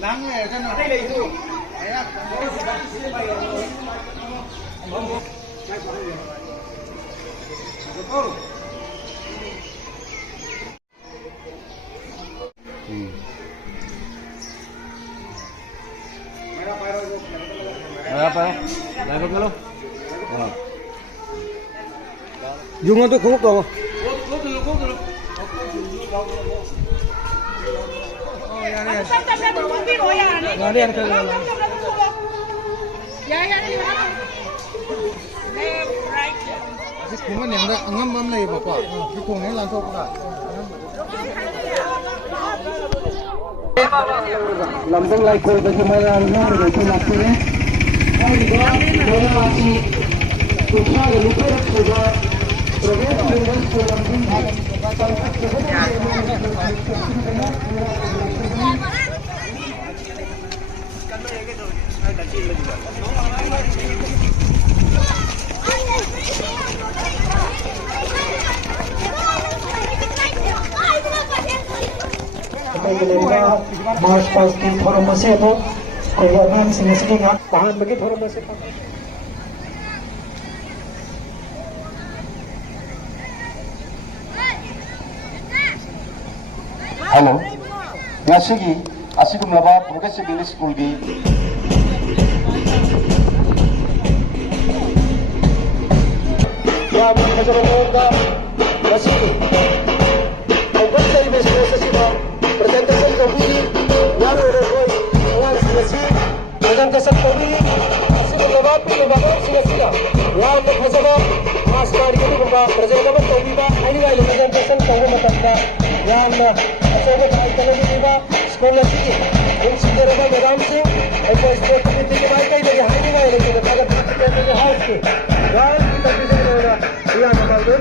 Lắng nghe cho nó đây đây thôi. Apa? Lagi dulu. Dùng nó tôi không có. Kung yang dah ngam bam lagi bapa, kung yang langsung buka. Lambung lagi kau bagi mana orang itu nak ni? Kau juga orang masih susah lupa sudah progres dengan lambung. March past di forum masih itu, kegiatan sini-sini nggak tahan bagi forum masih. Halo, ngasih asik melaba progresif English School di. Ya, mereka sudah ngasih. Angkat dari bisnis itu. Presentación de Willy, ya lo recuerdo, ahora sí así, hagan que se toque, así lo va a pedir, lo va a hacer así, ya lo pasaba, más tarde que lo va a presentar con toque, ahí va el presentación con una tanda, ya lo hacer que hay que lo lleva, escuela así, un sitio de madame se, hay que estar con este que va a caer de ahí va el que va a caer de house que, ya está diciendo ahora, ya no va a ver.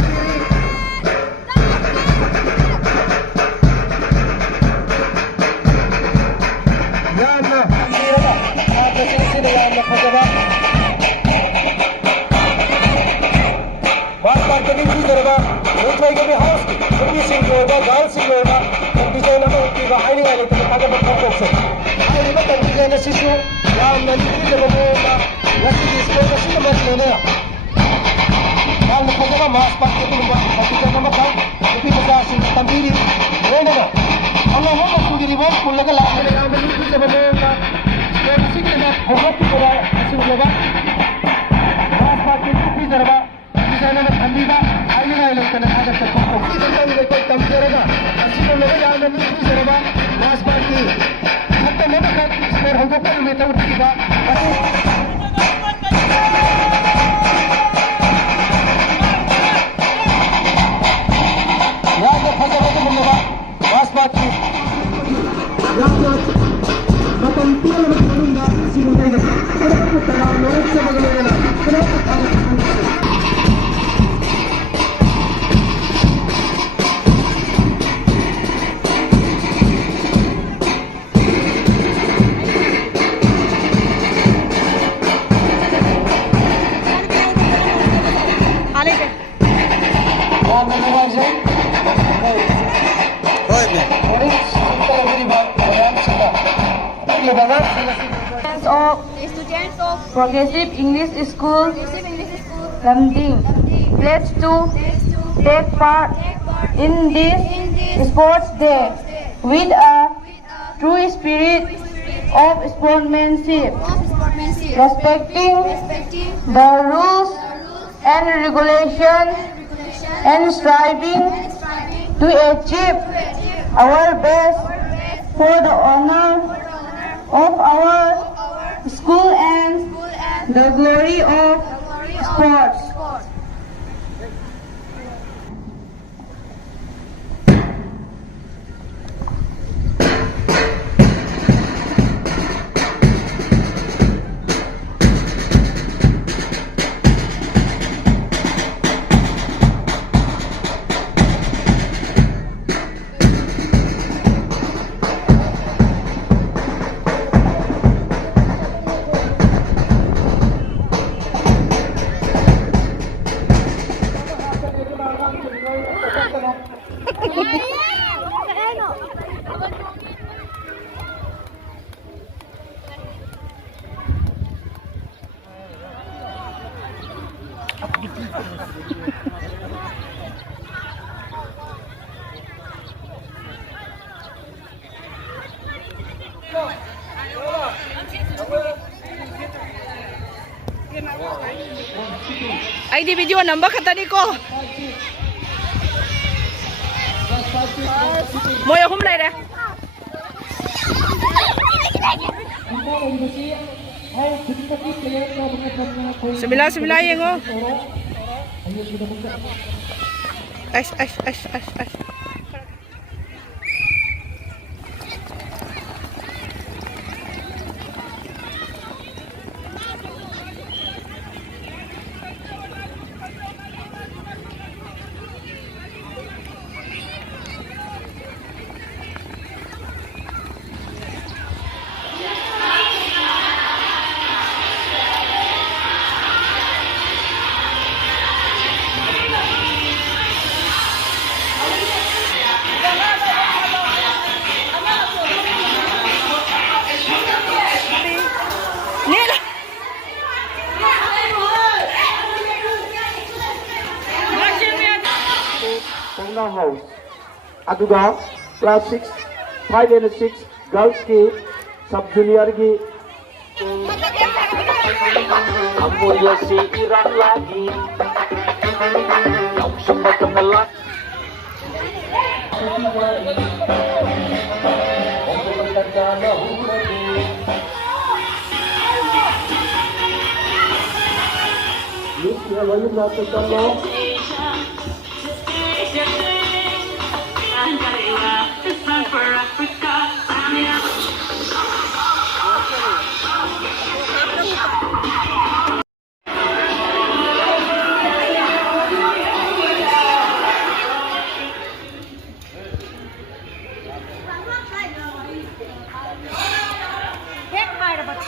Students of Progressive English School, Lamding, pledge to take part in this sports day with a true spirit of sportsmanship, respecting the rules and regulations, and striving to achieve our best for the honor of our school and the glory of sports. di video nambah kata ni ko. Mo yo hum lai de. Sembilan yang oh. Aish. Puna House. Aduga, class 6, 5 and 6, girls ki, sub junior ki. Amulya si Iran lagi. Yang sempat kenal. Lucia, lalu melakukan lo. Hep var bak.